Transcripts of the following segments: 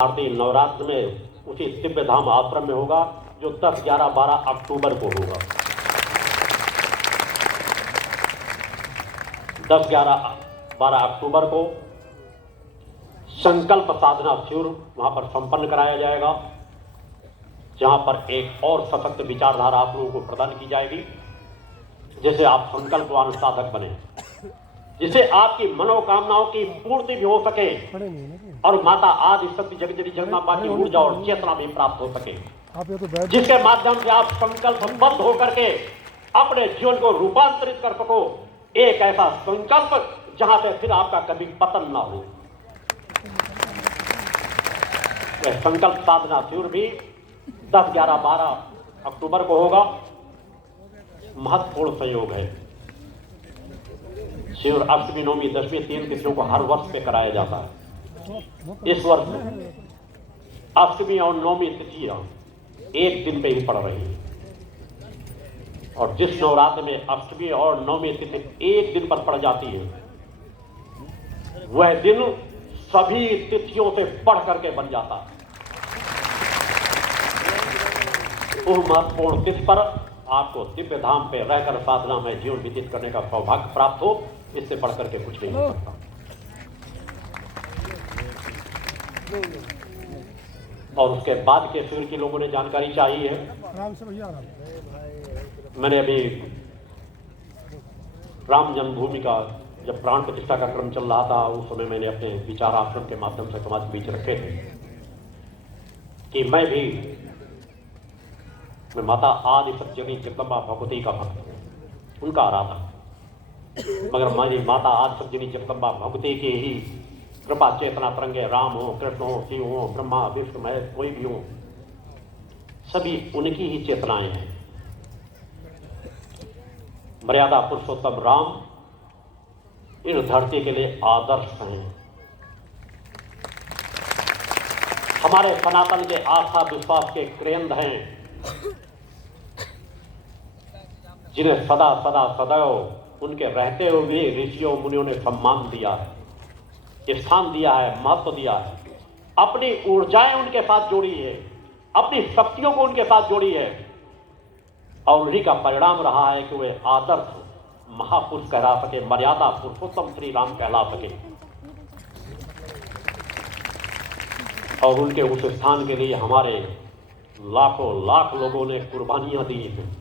भारतीय नवरात्र में उसी दिव्य धाम आश्रम में होगा जो 10, 11, 12 अक्टूबर को होगा। 10, 11, 12 अक्टूबर को संकल्प साधना शिविर वहां पर संपन्न कराया जाएगा, जहां पर एक और सशक्त विचारधारा आप लोगों को प्रदान की जाएगी, जिसे आप संकल्पवान साधक बने, जिसे आपकी मनोकामनाओं की पूर्ति भी हो सके और माता आदि शक्ति जगदीश्वरी जगदम्बा की ऊर्जा और चेतना भी प्राप्त हो सके, जिसके माध्यम से आप संकल्पबद्ध होकर के अपने जीवन को रूपांतरित कर सको। एक ऐसा संकल्प जहां से फिर आपका कभी पतन ना हो। यह संकल्प साधना शिविर भी 10, 11, 12 अक्टूबर को होगा। महत्वपूर्ण संयोग है। शिविर अष्टमी, नवमी, दशमी 3 तिथियों को हर वर्ष पे कराया जाता है। इस वर्ष अष्टमी और नवमी तिथियां एक दिन पे ही पड़ रही है, और जिस नवरात्र में अष्टमी और नवमी तिथि एक दिन पर पड़ जाती है, वह दिन सभी तिथियों से बढ़ करके बन जाता है। उस महत्वपूर्ण तिथि पर आपको दिव्य धाम पे रहकर साधना में जीवन व्यतीत करने का सौभाग्य प्राप्त हो, इससे बढ़कर के कुछ नहीं हो सकता। और उसके बाद के शिविर की लोगों ने जानकारी चाहिए है। मैंने अभी राम जन्मभूमि का जब प्राण प्रतिष्ठा का क्रम चल रहा था, उस समय मैंने अपने विचार आश्रम के माध्यम से समाज के बीच रखे थे कि मैं माता आदि शक्ति जगदम्बा भगवती का भक्त हूं, उनका आराधक। मगर मेरी माता आदि शक्ति जगदम्बा भगवती की ही कृपा चेतना तरंगे, राम हो, कृष्ण हो, शिव हो, ब्रह्मा, विष्णु, महेश, कोई भी हो, सभी उनकी ही चेतनाएं हैं। मर्यादा पुरुषोत्तम राम इन धरती के लिए आदर्श हैं। हमारे सनातन के आस्था विश्वास के केंद्र हैं, जिन्हें सदा सदा सदैव उनके रहते हुए भी ऋषियों मुनियों ने सम्मान दिया है, स्थान दिया है, महत्व दिया है। अपनी ऊर्जाएं उनके साथ जोड़ी है, अपनी शक्तियों को उनके साथ जोड़ी है, और उन्हीं का परिणाम रहा है कि वे आदर्श महापुरुष कहला सके, मर्यादा पुरुषोत्तम श्री राम कहला सके। और उनके उस स्थान के लिए हमारे लाखों लाख लोगों ने कुर्बानियां दी हैं,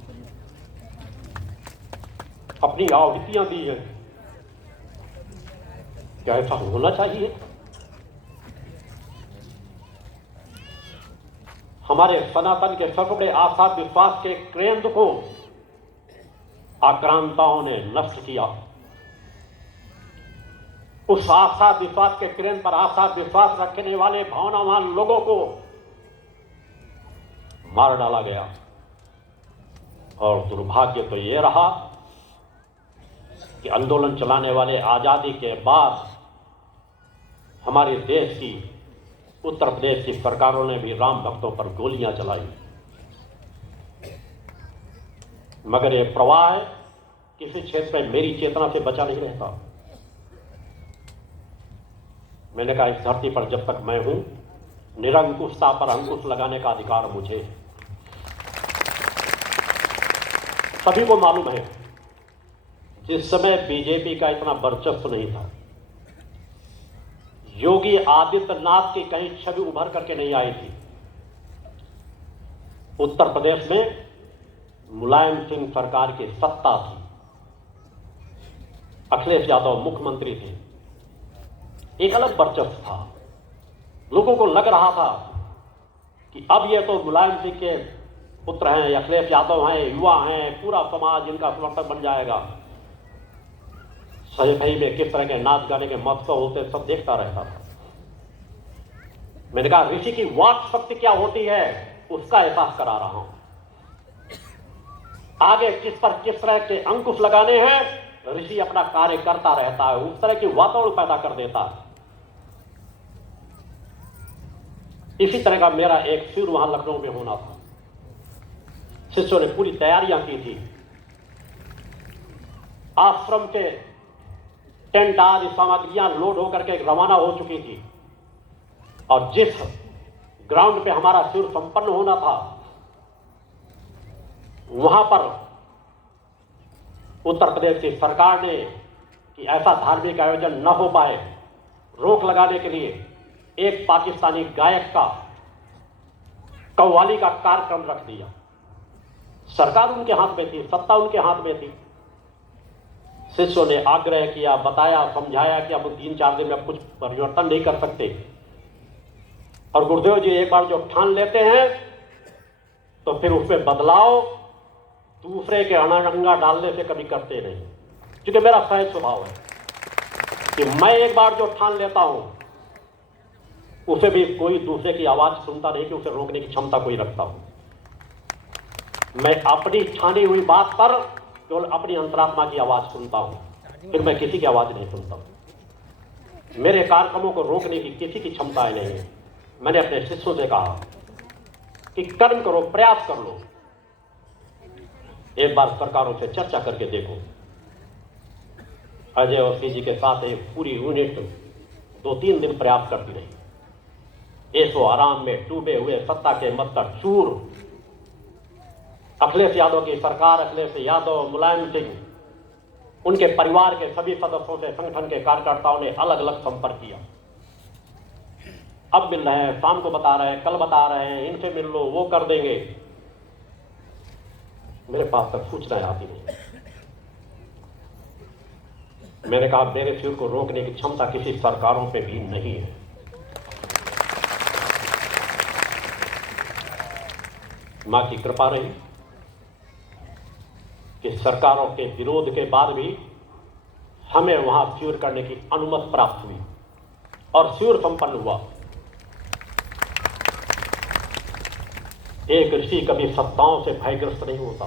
अपनी आहुतियां दी हैं। क्या ऐसा होना चाहिए? हमारे सनातन के सैकड़े आस्था विश्वास के केंद्र को आक्रांताओं ने नष्ट किया। उस आस्था विश्वास के केंद्र पर आस्था विश्वास रखने वाले भावनावान लोगों को मार डाला गया। और दुर्भाग्य तो ये रहा कि आंदोलन चलाने वाले आजादी के बाद हमारे देश की, उत्तर प्रदेश की सरकारों ने भी राम भक्तों पर गोलियां चलाई। मगर ये प्रवाह किसी क्षेत्र में मेरी चेतना से बचा नहीं रहता। मैंने कहा, इस धरती पर जब तक मैं हूं, निरंकुशता पर अंकुश लगाने का अधिकार मुझे। सभी को मालूम है, जिस समय बीजेपी का इतना वर्चस्व नहीं था, योगी आदित्यनाथ की कहीं छवि उभर करके नहीं आई थी। उत्तर प्रदेश में मुलायम सिंह सरकार की सत्ता थी, अखिलेश यादव मुख्यमंत्री थे, एक अलग वर्चस्व था। लोगों को लग रहा था कि अब ये तो मुलायम सिंह के पुत्र हैं, अखिलेश यादव हैं, युवा हैं, पूरा समाज इनका समर्थक बन जाएगा। सही में किस तरह के नाच गाने के महोत्सव होते सब देखता रहता था। मैंने कहा, ऋषि की वाक शक्ति क्या होती है उसका एहसास करा रहा हूं। आगे किस पर किस तरह के अंकुश लगाने हैं, ऋषि अपना कार्य करता रहता है, उस तरह की वातावरण पैदा कर देता है। इसी तरह का मेरा एक शिविर वहां लखनऊ में होना था। शिष्यों ने पूरी तैयारियां की थी। आश्रम के टेंट आदि सामग्रियां लोड होकर के रवाना हो चुकी थी, और जिस ग्राउंड पे हमारा शिविर संपन्न होना था, वहां पर उत्तर प्रदेश की सरकार ने कि ऐसा धार्मिक आयोजन न हो पाए, रोक लगाने के लिए एक पाकिस्तानी गायक का कव्वाली का कार्यक्रम रख दिया। सरकार उनके हाथ में थी, सत्ता उनके हाथ में थी। शिष्यों ने आग्रह किया, बताया, समझाया कि अब 3-4 दिन में अब कुछ परिवर्तन नहीं कर सकते। और गुरुदेव जी एक बार जो ठान लेते हैं तो फिर उसमें बदलाव दूसरे के अड़ंगा डालने से कभी करते नहीं, क्योंकि मेरा सहज स्वभाव है कि मैं एक बार जो ठान लेता हूं उसे भी कोई दूसरे की आवाज सुनता नहीं कि उसे रोकने की क्षमता कोई रखता हूं। मैं अपनी ठानी हुई बात पर केवल अपनी अंतरात्मा की आवाज सुनता हूं, फिर मैं किसी की आवाज नहीं सुनता हूं। मेरे कार्यक्रमों को रोकने की किसी की क्षमता नहीं है। मैंने अपने शिष्यों से कहा कि कर्म करो, प्रयास कर लो, एक बार सरकारों से चर्चा करके देखो। अजय और सीजी के साथ एक पूरी यूनिट 2-3 दिन प्रयास करती रही। ऐसो आराम में डूबे हुए सत्ता के मत्तर चूर अखिलेश यादव की सरकार, अखिलेश यादव, मुलायम सिंह, उनके परिवार के सभी सदस्यों से संगठन के कार्यकर्ताओं ने अलग अलग संपर्क किया। अब मिल रहे हैं, शाम को बता रहे हैं, कल बता रहे हैं, इनसे मिल लो, वो कर देंगे। मेरे पास तक सूचनाएं आती नहीं। मैंने कहा मेरे शिविर को रोकने की क्षमता किसी सरकारों पे भी नहीं है। मां की कृपा रही कि सरकारों के विरोध के बाद भी हमें वहां शिविर करने की अनुमति प्राप्त हुई और शिविर संपन्न हुआ। एक ऋषि कभी सत्ताओं से भयग्रस्त नहीं होता।